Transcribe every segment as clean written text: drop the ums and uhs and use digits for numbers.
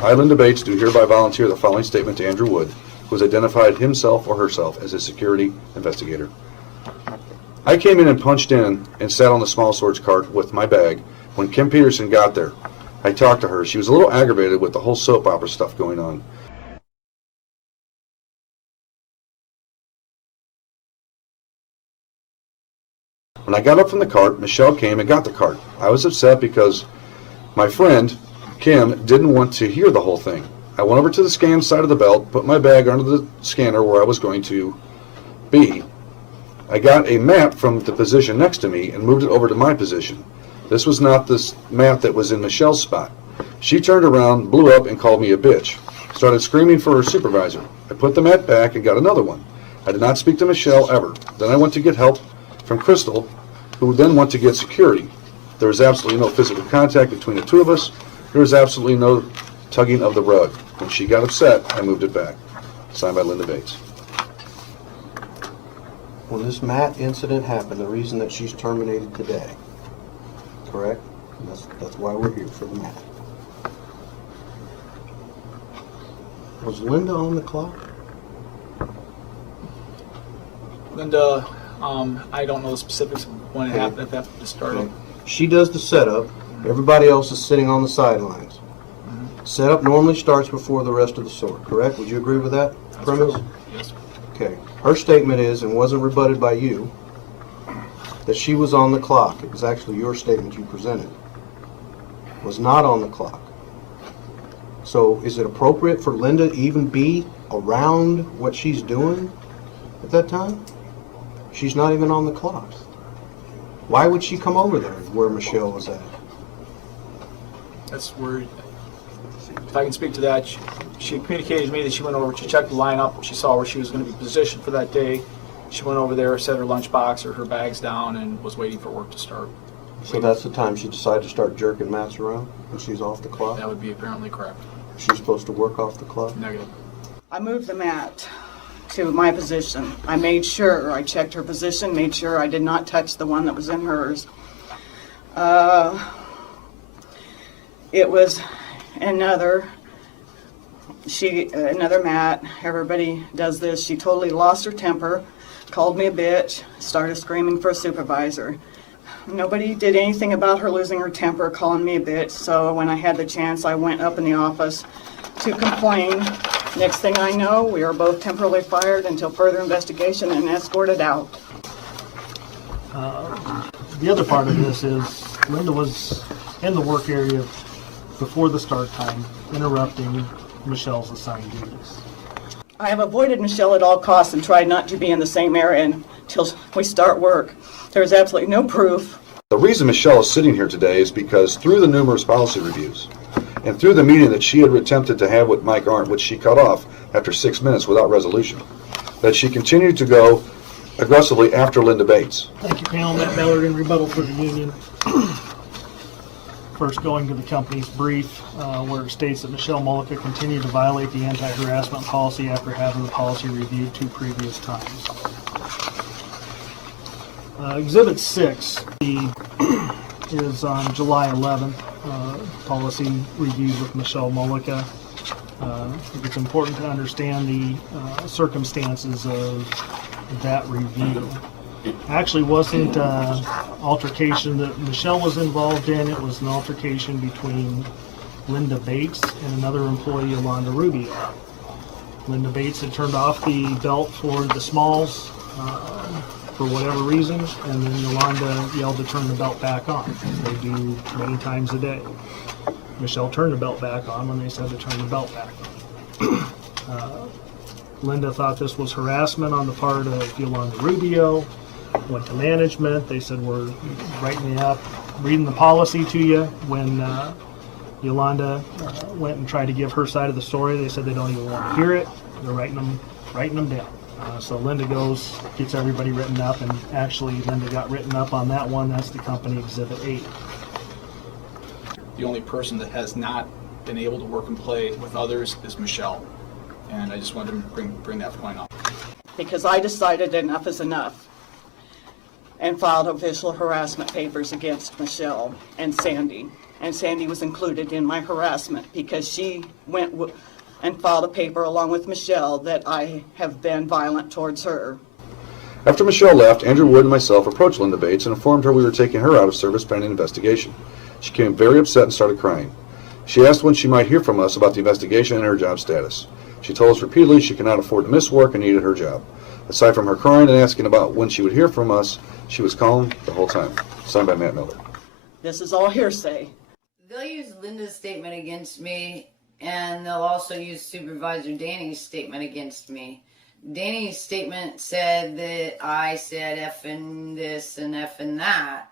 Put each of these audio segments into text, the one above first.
I, Linda Bates, do hereby volunteer the following statement to Andrew Wood, who has identified himself or herself as a security investigator. I came in and punched in and sat on the small storage cart with my bag when Kim Peterson got there. I talked to her. She was a little aggravated with the whole soap opera stuff going on. When I got up from the cart, Michelle came and got the cart. I was upset because my friend, Kim, didn't want to hear the whole thing. I went over to the scan side of the belt, put my bag under the scanner where I was going to be. I got a map from the position next to me and moved it over to my position. This was not the map that was in Michelle's spot. She turned around, blew up, and called me a bitch. Started screaming for her supervisor. I put the map back and got another one. I did not speak to Michelle ever. Then I went to get help from Crystal, who then went to get security. There was absolutely no physical contact between the two of us. There was absolutely no tugging of the rug. When she got upset, I moved it back. Signed by Linda Bates. When this Matt incident happened, the reason that she's terminated today, correct? That's why we're here, for the Matt. Was Linda on the clock? Linda, I don't know the specifics of when it happened, if that started. Okay. She does the setup. Everybody else is sitting on the sidelines. Setup normally starts before the rest of the sort, correct? Would you agree with that premise? True. Yes. Okay. Her statement is, and wasn't rebutted by you, that she was on the clock. It was actually your statement you presented. Was not on the clock. So is it appropriate for Linda to even be around what she's doing at that time? She's not even on the clock. Why would she come over there where Michelle was at? That's where, if I can speak to that, she communicated to me that she went over, she checked the lineup, she saw where she was going to be positioned for that day. She went over there, set her lunchbox or her bags down, and was waiting for work to start. So that's the time she decided to start jerking Matt's around when she's off the clock? That would be apparently correct. She's supposed to work off the clock? Negative. I moved the mat to my position. I made sure, I checked her position, made sure I did not touch the one that was in hers. It was another mat. Everybody does this. She totally lost her temper, called me a bitch, started screaming for a supervisor. Nobody did anything about her losing her temper, calling me a bitch, so when I had the chance, I went up in the office to complain. Next thing I know, we are both temporarily fired until further investigation and escorted out. The other part of this is Linda was in the work area before the start time, interrupting Michelle's assigned duties. I have avoided Michelle at all costs and tried not to be in the same area until we start work. There's absolutely no proof. The reason Michelle is sitting here today is because through the numerous policy reviews and through the meeting that she had attempted to have with Mike Arndt, which she cut off after 6 minutes without resolution, that she continued to go aggressively after Linda Bates. Thank you, panel. Matt Ballard in rebuttal for the union. First, going to the company's brief, where it states that Michelle Mullica continued to violate the anti-harassment policy after having the policy reviewed 2 previous times. Exhibit 6 is on July 11th, policy review with Michelle Mullica. I think it's important to understand the circumstances of that review. Actually wasn't an altercation that Michelle was involved in. It was an altercation between Linda Bates and another employee, Yolanda Rubio. Linda Bates had turned off the belt for the smalls for whatever reason, and then Yolanda yelled to turn the belt back on. They do many times a day. Michelle turned the belt back on when they said to turn the belt back on. Linda thought this was harassment on the part of Yolanda Rubio. Went to management. They said, we're writing you up, reading the policy to you. When Yolanda went and tried to give her side of the story, they said they don't even want to hear it. They're writing them down. So Linda goes, gets everybody written up, and actually Linda got written up on that one. That's the company Exhibit 8. The only person that has not been able to work and play with others is Michelle. And I just wanted to bring that point up. Because I decided enough is enough and filed official harassment papers against Michelle and Sandy. and Sandy was included in my harassment because she went and filed a paper along with Michelle that I have been violent towards her. After Michelle left, Andrew Wood and myself approached Linda Bates and informed her we were taking her out of service pending investigation. She became very upset and started crying. She asked when she might hear from us about the investigation and her job status. She told us repeatedly she could not afford to miss work and needed her job. Aside from her crying and asking about when she would hear from us, she was calm the whole time. Signed by Matt Miller. This is all hearsay. They'll use Linda's statement against me, and they'll also use Supervisor Danny's statement against me. Danny's statement said that I said effing this and effing that.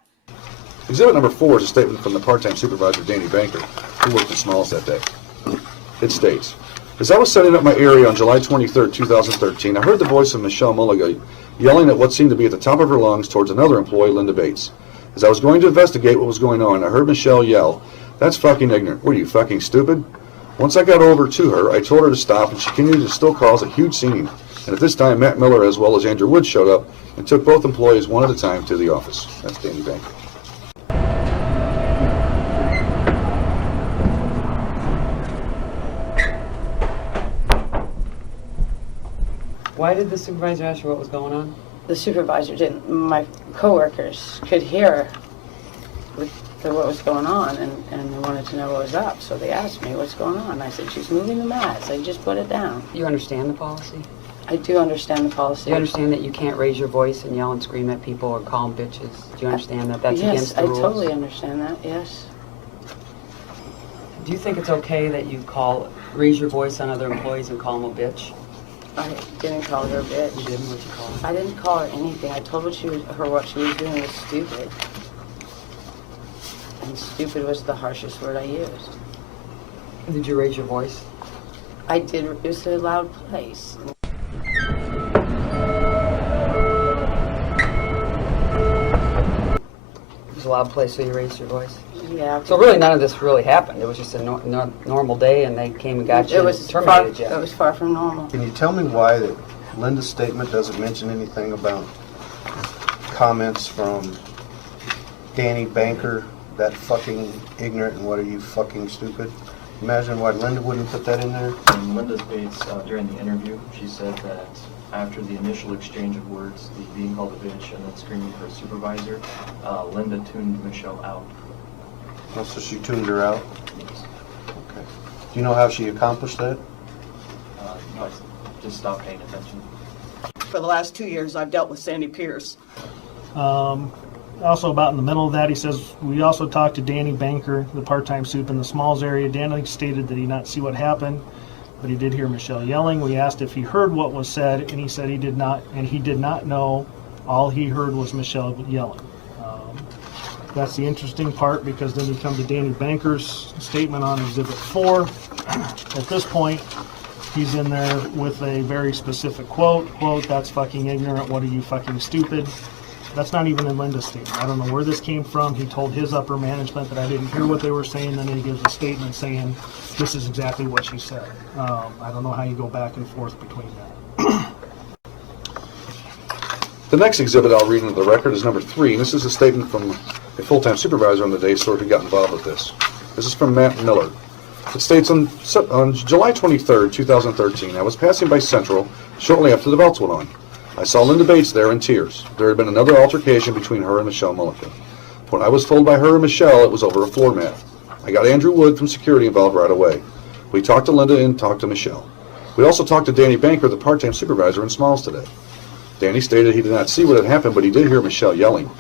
Exhibit number 4 is a statement from the part-time supervisor, Danny Banker, who worked in Smalls that day. It states, as I was setting up my area on July 23, 2013, I heard the voice of Michelle Mulligan yelling at what seemed to be at the top of her lungs towards another employee, Linda Bates. As I was going to investigate what was going on, I heard Michelle yell, "That's fucking ignorant. What are you, fucking stupid?" Once I got over to her, I told her to stop, and she continued to still cause a huge scene. And at this time, Matt Miller as well as Andrew Wood showed up and took both employees one at a time to the office. That's Danny Banker. Why did the supervisor ask her what was going on? The supervisor didn't. My coworkers could hear what was going on, and they wanted to know what was up. So they asked me, what's going on? I said, she's moving the mats. I just put it down. You understand the policy? I do understand the policy. Do you understand that you can't raise your voice and yell and scream at people or call them bitches? Do you understand that that's against the rules? Yes, I totally understand that, yes. Do you think it's okay that you raise your voice on other employees and call them a bitch? I didn't call her a bitch. You didn't? What'd you call her? I didn't call her anything. I told her what she was doing was stupid. And stupid was the harshest word I used. Did you raise your voice? I did. It was a loud place. It was a loud place, so you raised your voice? Yeah. So really none of this really happened. It was just a normal day, and they came and got you and terminated you. It was far from normal. Can you tell me why that Linda's statement doesn't mention anything about comments from Danny Banker, that fucking ignorant and what are you fucking stupid? Imagine why Linda wouldn't put that in there. In Linda Bates, during the interview, she said that after the initial exchange of words, the being called a bitch and then screaming for a supervisor, Linda tuned Michelle out. Oh, so she tuned her out? Yes. Okay. Do you know how she accomplished that? No, I just stopped paying attention. For the last 2 years, I've dealt with Sandy Pierce. Also about in the middle of that, he says, we also talked to Danny Banker, the part-time soup in the Smalls area. Danny stated that he did not see what happened, but he did hear Michelle yelling. We asked if he heard what was said, and he said he did not, and he did not know. All he heard was Michelle yelling. That's the interesting part, because then you come to Danny Banker's statement on Exhibit 4. At this point, he's in there with a very specific quote, "That's fucking ignorant, what are you fucking stupid?" That's not even in Linda's statement. I don't know where this came from. He told his upper management that I didn't hear what they were saying, then he gives a statement saying this is exactly what she said. I don't know how you go back and forth between that. The next exhibit I'll read into the record is number 3, and this is a statement from a full-time supervisor on the day sort who got involved with this. This is from Matt Miller. It states, on July 23rd, 2013, I was passing by Central shortly after the belts went on. I saw Linda Bates there in tears. There had been another altercation between her and Michelle Mulligan. When I was told by her and Michelle it was over a floor mat. I got Andrew Wood from security involved right away. We talked to Linda and talked to Michelle. We also talked to Danny Banker, the part-time supervisor in Smalls today. Danny stated he did not see what had happened, but he did hear Michelle yelling.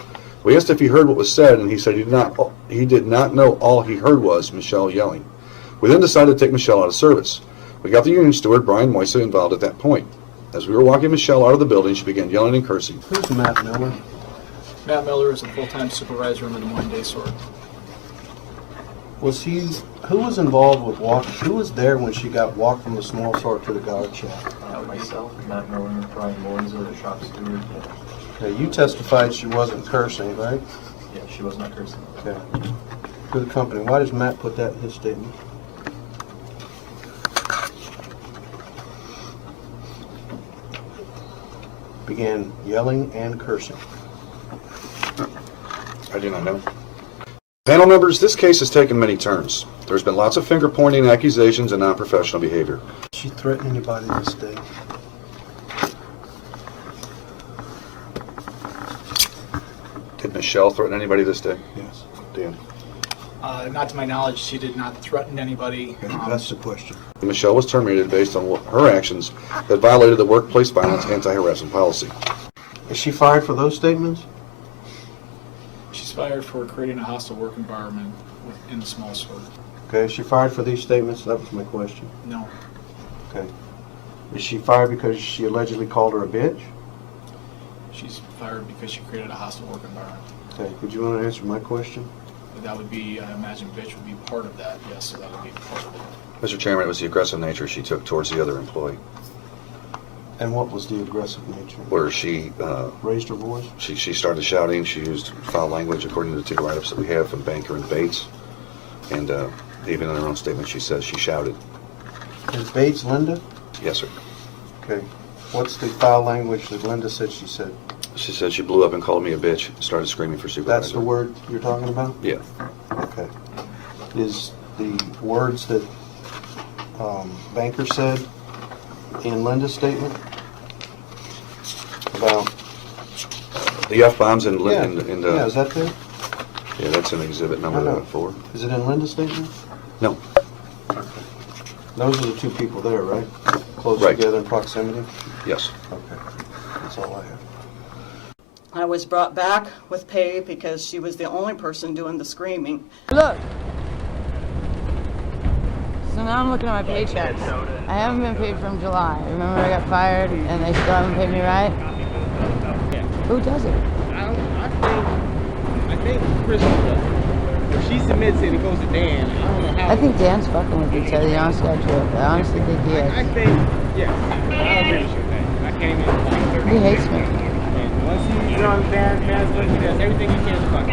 We asked if he heard what was said, and he said he did not know all he heard was Michelle yelling. We then decided to take Michelle out of service. We got the union steward, Brian Moisa, involved at that point. As we were walking Michelle out of the building, she began yelling and cursing. Who's Matt Miller? Matt Miller is a full-time supervisor in the Des Moines Day Sword. Who was involved with who was there when she got walked from the small sort to the guard shack? Myself, Matt Miller, Brian Moisa, the shop steward. Okay, you testified she wasn't cursing, right? Yeah, she was not cursing. Okay. To the company. Why does Matt put that in his statement? Began yelling and cursing. I do not know. Panel members, this case has taken many turns. There's been lots of finger-pointing, accusations, and non-professional behavior. Did she threaten anybody this day? Did Michelle threaten anybody this day? Yes. Dan? Not to my knowledge, she did not threaten anybody. Okay, that's the question. Michelle was terminated based on her actions that violated the workplace violence anti-harassment policy. Is she fired for those statements? She's fired for creating a hostile work environment in the small store. Okay, is she fired for these statements? That was my question. No. Okay. Is she fired because she allegedly called her a bitch? She's fired because she created a hostile work environment. Okay, would you want to answer my question? But that would be, I imagine bitch would be part of that, yes, so that would be part of it. Mr. Chairman, it was the aggressive nature she took towards the other employee, And what was the aggressive nature? where she Raised her voice? she started shouting. She used foul language, according to the two write-ups that we have from Banker and Bates. And even in her own statement, she says she shouted. Is Bates Linda? Yes, sir. Okay. What's the foul language that Linda said she said? She said she blew up and called me a bitch, started screaming for supervisor. That's the word you're talking about? Yeah. Okay. Is the words that Banker said in Linda's statement about... The F-bombs and Yeah, is that there? yeah, that's in exhibit I number know. 4. Is it in Linda's statement? No. Those are the two people there, right? Close Right. together in proximity? Yes. Okay. That's all I have. I was brought back with pay because she was the only person doing the screaming. Look. So now I'm looking at my paychecks. I haven't been paid from July. Remember I got fired and they still haven't paid me right? Who does it? I think Crystal does it. If she submits it, it goes to Dan. I don't know how. I think Dan's fucking with me, to tell you the honest God truth. I honestly think he I is. think, yes. I agree with you with that. I came in at like 30. He hates me. And once he's done, Dan's looking at everything he can to fuck.